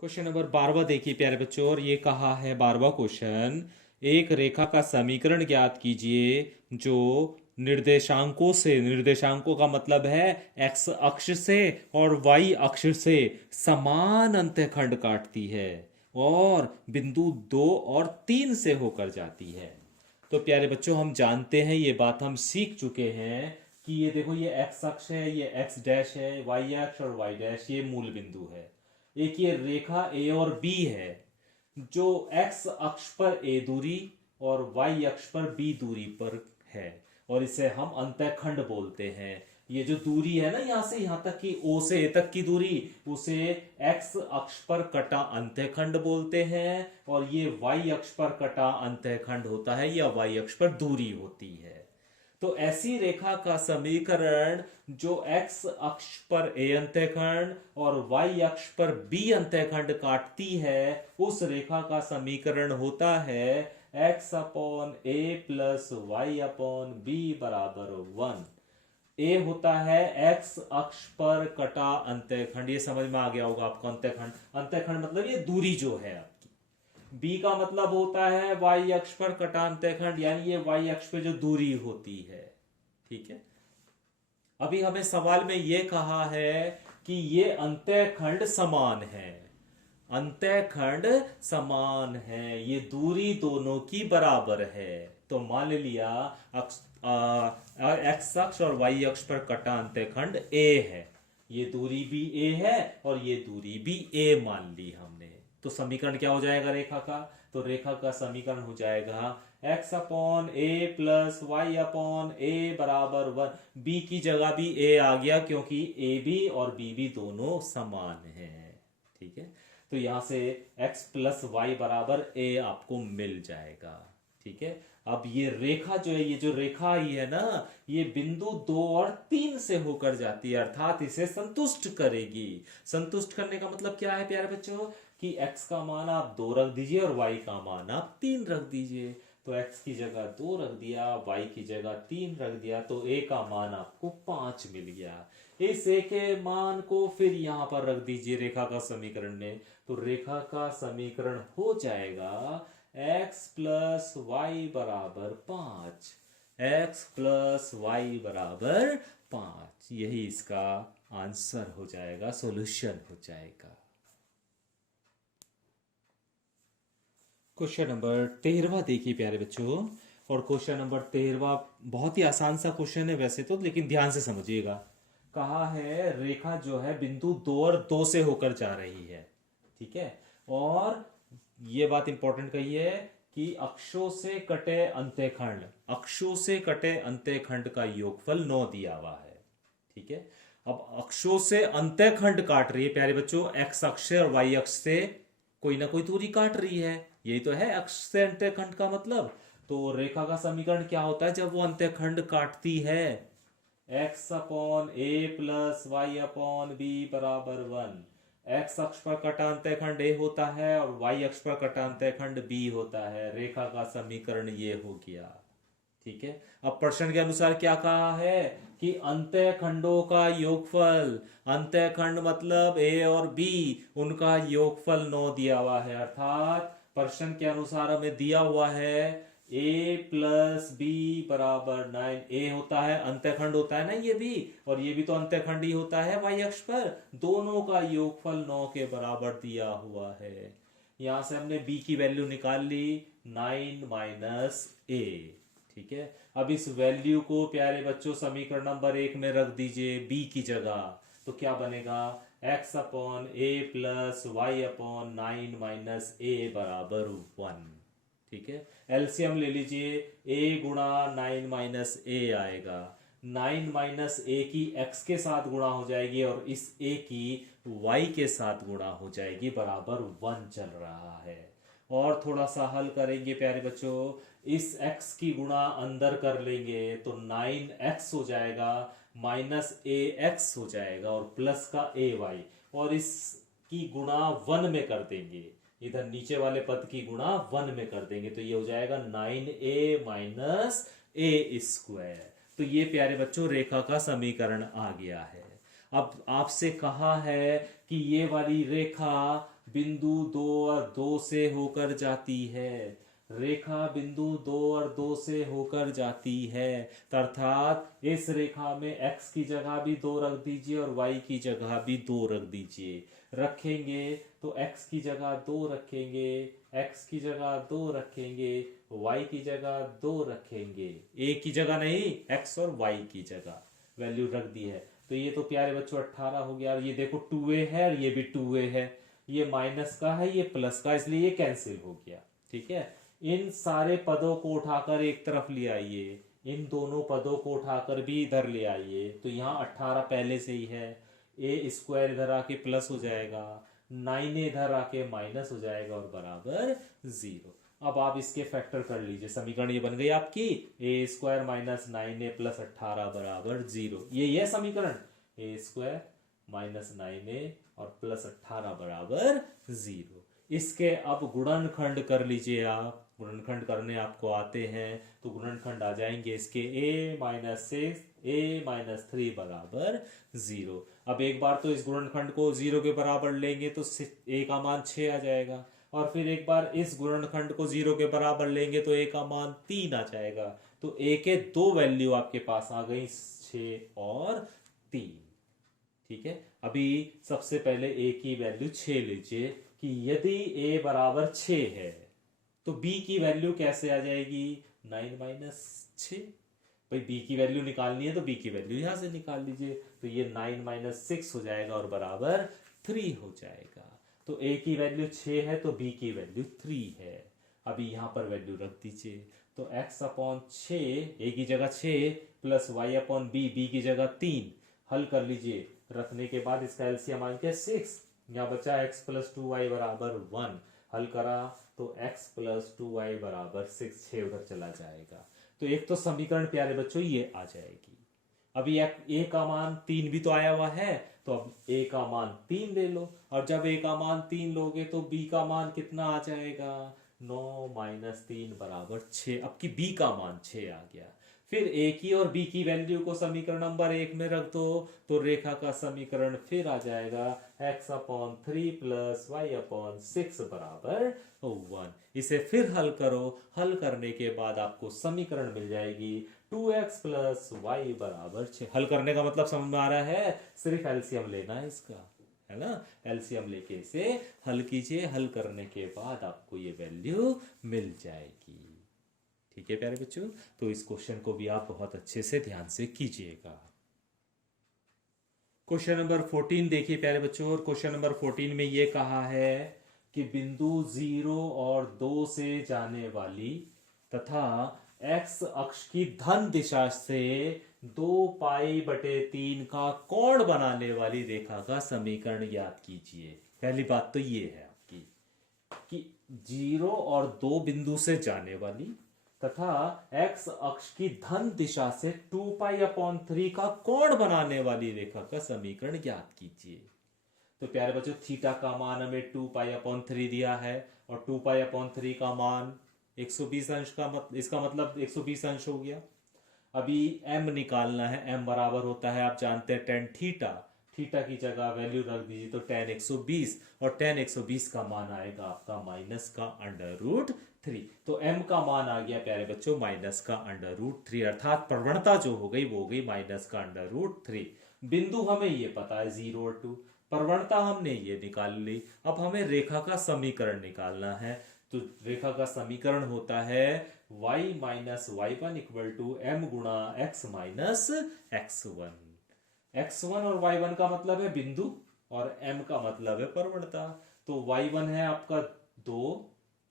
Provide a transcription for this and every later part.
Question number 12 देखिए प्यारे बच्चों, और ये कहा है 12वां क्वेश्चन। एक रेखा का समीकरण ज्ञात कीजिए जो निर्देशांकों का मतलब है एक्स अक्ष से और वाई अक्ष से समान अंतःखंड काटती है और बिंदु 2 और 3 से होकर जाती है। तो प्यारे बच्चों, हम जानते हैं, ये बात हम सीख चुके हैं कि ये देखो, ये एक्स अक्ष है, ये एक्स डैश है, वाई अक्ष और वाई डैश ये मूल बिंदु है। एक ये रेखा ए और बी है जो एक्स अक्ष पर ए दूरी और वाई अक्ष पर बी दूरी पर है, और इसे हम अंतःखंड बोलते हैं। ये जो दूरी है ना, यहां से यहां तक की, ओ से ए तक की दूरी, उसे एक्स अक्ष पर कटा अंतःखंड बोलते हैं, और ये वाई अक्ष पर कटा अंतःखंड होता है या वाई अक्ष पर दूरी होती है। तो ऐसी रेखा का समीकरण जो x अक्ष पर a अंतःखंड और y अक्ष पर b अंतःखंड काटती है, उस रेखा का समीकरण होता है x upon a plus y upon b बराबर 1। ए होता है x अक्ष पर कटा अंतःखंड, ये समझ में आ गया होगा आपको। अंतःखंड, अंतःखंड मतलब ये दूरी जो है आपकी। बी का मतलब होता है वाई अक्ष पर कटा अंतःखंड, यानी ये वाई अक्ष पे जो दूरी होती है। ठीक है, अभी हमें सवाल में ये कहा है कि ये अंतःखंड समान है। अंतःखंड समान है, ये दूरी दोनों की बराबर है। तो मान लिया एक्स अक्ष और वाई अक्ष पर कटा अंतःखंड ए है, ये दूरी भी ए है और ये दूरी भी ए मान ली हमने। तो समीकरण क्या हो जाएगा रेखा का? तो रेखा का समीकरण हो जाएगा x अपॉन ए प्लस वाई अपॉन ए बराबर 1। बी की जगह भी ए आ गया क्योंकि ए बी और बी भी दोनों समान हैं। ठीक है, तो यहां से x प्लस वाई बराबर ए आपको मिल जाएगा। ठीक है, अब ये रेखा जो है, ये जो रेखा आई है ना, ये बिंदु 2 और 3 से होकर जाती है, अर्थात इसे संतुष्ट करेगी। संतुष्ट करने का मतलब क्या है प्यारे बच्चों? कि x का मान आप 2 रख दीजिए और y का मान आप 3 रख दीजिए। तो x की जगह 2 रख दिया, y की जगह 3 रख दिया, तो a का मान आपको 5 मिल गया। इस a के मान को फिर यहां पर रख दीजिए रेखा का समीकरण में। तो रेखा का समीकरण हो जाएगा x प्लस वाई बराबर 5। x प्लस वाई बराबर 5, यही इसका आंसर हो जाएगा, सॉल्यूशन हो जाएगा। क्वेश्चन नंबर 13 देखिए प्यारे बच्चों, और क्वेश्चन नंबर 13 बहुत ही आसान सा क्वेश्चन है वैसे तो, लेकिन ध्यान से समझिएगा। कहा है रेखा जो है बिंदु 2 और 2 से होकर जा रही है। ठीक है, और ये बात इंपॉर्टेंट कही है कि अक्षों से कटे अंतःखंड का योगफल 9 दिया हुआ है। ठीक है, अब अक्षों से अंतःखंड काट रही है प्यारे बच्चों, एक्स अक्ष और वाई अक्ष से कोई ना कोई दूरी काट रही है। यही तो है अक्ष से अंतःखंड का मतलब। तो रेखा का समीकरण क्या होता है जब वो अंतःखंड काटती है? x अपॉन ए प्लस वाई अपॉन बी बराबर 1। एक्स अक्ष पर कटा अंतःखंड ए होता है और वाई अक्ष पर कटा अंतःखंड बी होता है। रेखा का समीकरण ये हो गया। ठीक है, अब प्रश्न के अनुसार क्या कहा है कि अंतःखंडों का योगफल, अंतःखंड मतलब ए और बी, उनका योगफल 9 दिया हुआ है। अर्थात प्रश्न के अनुसार हमें दिया हुआ है a प्लस बी बराबर 9। ए होता है अंतःखंड होता है ना ये भी, और ये भी तो अंतःखंड ही होता है वाई अक्ष पर। दोनों का योगफल 9 के बराबर दिया हुआ है। यहां से हमने b की वैल्यू निकाल ली, 9 माइनस ए। ठीक है, अब इस वैल्यू को प्यारे बच्चों समीकरण नंबर 1 में रख दीजिए b की जगह। तो क्या बनेगा? x अपॉन ए प्लस वाई अपॉन 9 माइनस ए बराबर 1। ठीक है, एलसीएम ले लीजिए, a गुणा 9 माइनस ए आएगा। 9 माइनस ए की x के साथ गुणा हो जाएगी और इस a की y के साथ गुणा हो जाएगी, बराबर 1 चल रहा है। और थोड़ा सा हल करेंगे प्यारे बच्चों, इस x की गुणा अंदर कर लेंगे तो 9x हो जाएगा, माइनस ए एक्स हो जाएगा और प्लस का ए वाई, और इसकी गुणा 1 में कर देंगे। इधर नीचे वाले पद की गुणा 1 में कर देंगे तो ये हो जाएगा 9a माइनस ए स्क्वायर। तो ये प्यारे बच्चों रेखा का समीकरण आ गया है। अब आपसे कहा है कि ये वाली रेखा बिंदु 2 और 2 से होकर जाती है, रेखा बिंदु 2 और 2 से होकर जाती है, अर्थात इस रेखा में x की जगह भी 2 रख दीजिए और y की जगह भी 2 रख दीजिए। रखेंगे तो x की जगह 2 रखेंगे, x की जगह 2 रखेंगे, y की जगह 2 रखेंगे, a की जगह नहीं, x और y की जगह वैल्यू रख दी है। तो ये तो प्यारे बच्चों 18 हो गया, और ये देखो 2a है और ये भी 2a है, ये माइनस का है ये प्लस का, इसलिए ये कैंसिल हो गया। ठीक है, इन सारे पदों को उठाकर एक तरफ ले आइए, इन दोनों पदों को उठाकर भी इधर ले आइए, तो यहाँ 18 पहले से ही है, ए स्क्वायर इधर आके प्लस हो जाएगा, 9 इधर आके माइनस हो जाएगा और बराबर 0। अब आप इसके फैक्टर कर लीजिए, समीकरण ये बन गई आपकी ए स्क्वायर माइनस 9a प्लस 18 बराबर 0। ये समीकरण ए स्क्वायर माइनस 9a और प्लस 18 बराबर 0। इसके अब गुणनखंड कर लीजिए आप, गुणनखंड करने आपको आते हैं तो गुणनखंड आ जाएंगे इसके a माइनस 6 a माइनस 3 बराबर 0। अब एक बार तो इस गुणनखंड को 0 के बराबर लेंगे तो a का मान 6 आ जाएगा, और फिर एक बार इस गुणनखंड को 0 के बराबर लेंगे तो a का मान 3 आ जाएगा। तो a के दो वैल्यू आपके पास आ गई, 6 और 3। ठीक है, अभी सबसे पहले a की वैल्यू 6 लीजिए कि यदि a बराबर 6 है तो b की वैल्यू कैसे आ जाएगी, 9 माइनस 6। भाई b की वैल्यू निकालनी है तो b की वैल्यू यहां से निकाल लीजिए, तो ये 9 माइनस 6 हो जाएगा और बराबर 3 हो जाएगा। तो a की वैल्यू 6 है तो b की वैल्यू 3 है। अभी यहां पर वैल्यू रख दीजिए, तो x अपॉन 6, a की जगह 6 प्लस y अपॉन b की जगह 3, हल कर लीजिए। रखने के बाद इसका एलसीएम आ गया 6, यहाँ बचा x प्लस 2y बराबर 1, हल करा तो x प्लस 2y बराबर 6, 6 उधर चला जाएगा। तो एक तो समीकरण प्यारे बच्चों ये आ जाएगी। अभी a का मान 3 भी तो आया हुआ है, तो अब a का मान 3 ले लो, और जब a का मान 3 लोगे तो b का मान कितना आ जाएगा, 9 माइनस 3 बराबर 6। अब की b का मान 6 आ गया। फिर a की और b की वैल्यू को समीकरण नंबर 1 में रख दो, तो रेखा का समीकरण फिर आ जाएगा x upon 3 plus y upon 6 बराबर 1। इसे फिर हल करो, हल करने के बाद आपको समीकरण मिल जाएगी 2x प्लस वाई बराबर 6। हल करने का मतलब समझ में आ रहा है, सिर्फ एलसीएम लेना है इसका, है ना। एलसीएम लेके इसे हल कीजिए, हल करने के बाद आपको ये वैल्यू मिल जाएगी। ठीक है प्यारे बच्चों, तो इस क्वेश्चन को भी आप बहुत अच्छे से ध्यान से कीजिएगा। क्वेश्चन नंबर 14 देखिए प्यारे बच्चों, और क्वेश्चन नंबर 14 में ये कहा है कि बिंदु 0 और 2 से जाने वाली तथा x अक्ष की धन दिशा से 2 पाई बटे 3 का कोण बनाने वाली रेखा का समीकरण याद कीजिए। पहली बात तो ये है आपकी कि 0 और 2 बिंदु से जाने वाली तथा x अक्ष की धन दिशा से 2 पाई अपॉन 3 का कोण बनाने वाली रेखा का समीकरण ज्ञात कीजिए। तो प्यारे बच्चों, थीटा का मान हमें 2 पाई अपॉन 3 दिया है, और 2 पाई अपॉन 3 का मान 120 अंश का इसका मतलब 120 अंश हो गया। अभी m निकालना है, m बराबर होता है आप जानते हैं tan थीटा, थीटा की जगह वैल्यू रख दीजिए तो tan 120, और tan 120 का मान आएगा आपका माइनस का अंडर रूट 3। तो m का मान आ गया प्यारे बच्चों माइनस का अंडर रूट 3, अर्थात प्रवणता जो हो गई वो हो गई माइनस का अंडर रूट 3। बिंदु हमें ये पता है 0 और 2, प्रवणता हमने ये निकाल ली। अब हमें रेखा का समीकरण निकालना है, तो रेखा का समीकरण होता है y minus y one equal to m गुणा x माइनस x1। x1 और y1 का मतलब है बिंदु, और m का मतलब है प्रवणता। तो y1 है आपका 2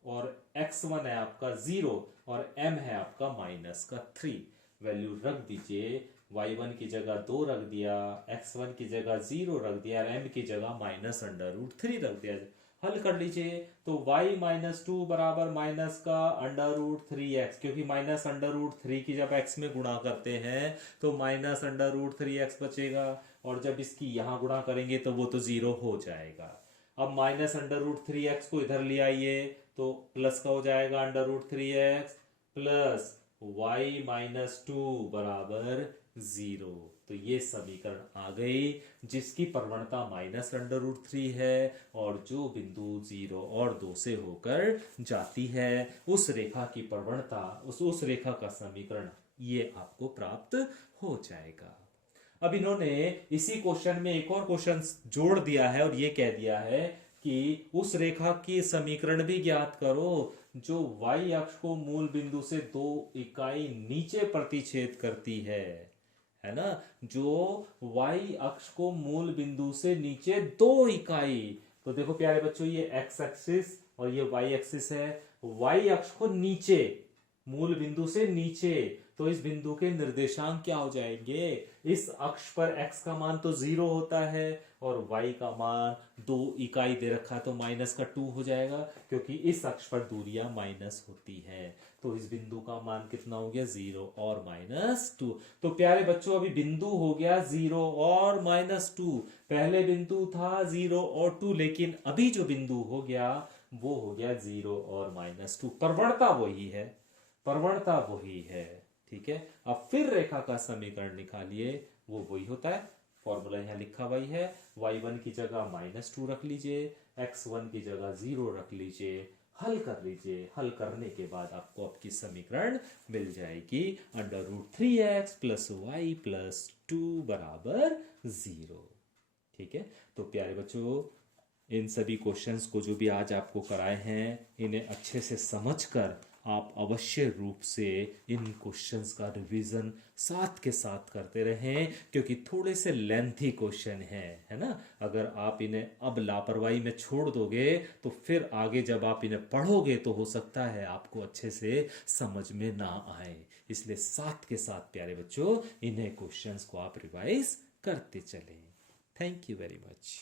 और x1 है आपका 0 और m है आपका माइनस का 3। वैल्यू रख दीजिए, y1 की जगह 2 रख दिया, x1 की जगह 0 रख दिया, और m की जगह माइनस अंडर रूट 3 रख दिया। हल कर लीजिए, तो y माइनस 2 बराबर माइनस का अंडर रूट 3x, क्योंकि माइनस अंडर रूट 3 की जब x में गुणा करते हैं तो माइनस अंडर रूट 3x बचेगा, और जब इसकी यहां गुणा करेंगे तो वो तो 0 हो जाएगा। अब माइनस अंडर रूट 3x को इधर ले आइए तो प्लस का हो जाएगा under root 3x plus y minus 2 बराबर 0। तो ये समीकरण आ गई जिसकी प्रवणता -√3 है और जो बिंदु 0 और 2 से होकर जाती है उस रेखा की प्रवणता उस रेखा का समीकरण ये आपको प्राप्त हो जाएगा। अब इन्होंने इसी क्वेश्चन में एक और क्वेश्चन जोड़ दिया है और ये कह दिया है कि उस रेखा की समीकरण भी ज्ञात करो जो y अक्ष को मूल बिंदु से 2 इकाई नीचे प्रतिच्छेद करती है ना, जो y अक्ष को मूल बिंदु से नीचे 2 इकाई। तो देखो प्यारे बच्चों, ये x एक्सिस और ये y एक्सिस है। y अक्ष को नीचे, मूल बिंदु से नीचे, तो इस बिंदु के निर्देशांक क्या हो जाएंगे? इस अक्ष पर x का मान तो 0 होता है और y का मान 2 इकाई दे रखा है तो माइनस का 2 हो जाएगा, क्योंकि इस अक्ष पर दूरियां माइनस होती है। तो इस बिंदु का मान कितना हो गया? 0 और -2। तो प्यारे बच्चों, अभी बिंदु हो गया 0 और -2। पहले बिंदु था 0 और 2, लेकिन अभी जो बिंदु हो गया वो हो गया 0 और -2। प्रवणता वही है, प्रवणता वही है। ठीक है, अब फिर रेखा का समीकरण निकालिए, वो वही होता है। फॉर्मूला यहां लिखा हुआ है, y1 की जगह -2 रख लीजिए, x1 की जगह 0 रख लीजिए, हल कर लीजिए। हल करने के बाद आपको आपकी समीकरण मिल जाएगी √3x + y + 2 = 0। ठीक है, तो प्यारे बच्चों, इन सभी क्वेश्चंस को जो भी आज आपको कराए हैं, इन्हें अच्छे से समझकर आप अवश्य रूप से इन क्वेश्चंस का रिवीजन साथ के साथ करते रहें, क्योंकि थोड़े से लेंथी क्वेश्चन हैं, है ना। अगर आप इन्हें अब लापरवाही में छोड़ दोगे तो फिर आगे जब आप इन्हें पढ़ोगे तो हो सकता है आपको अच्छे से समझ में ना आए। इसलिए साथ के साथ प्यारे बच्चों, इन्हें क्वेश्चंस को आप रिवाइज करते चलें। Thank you very much.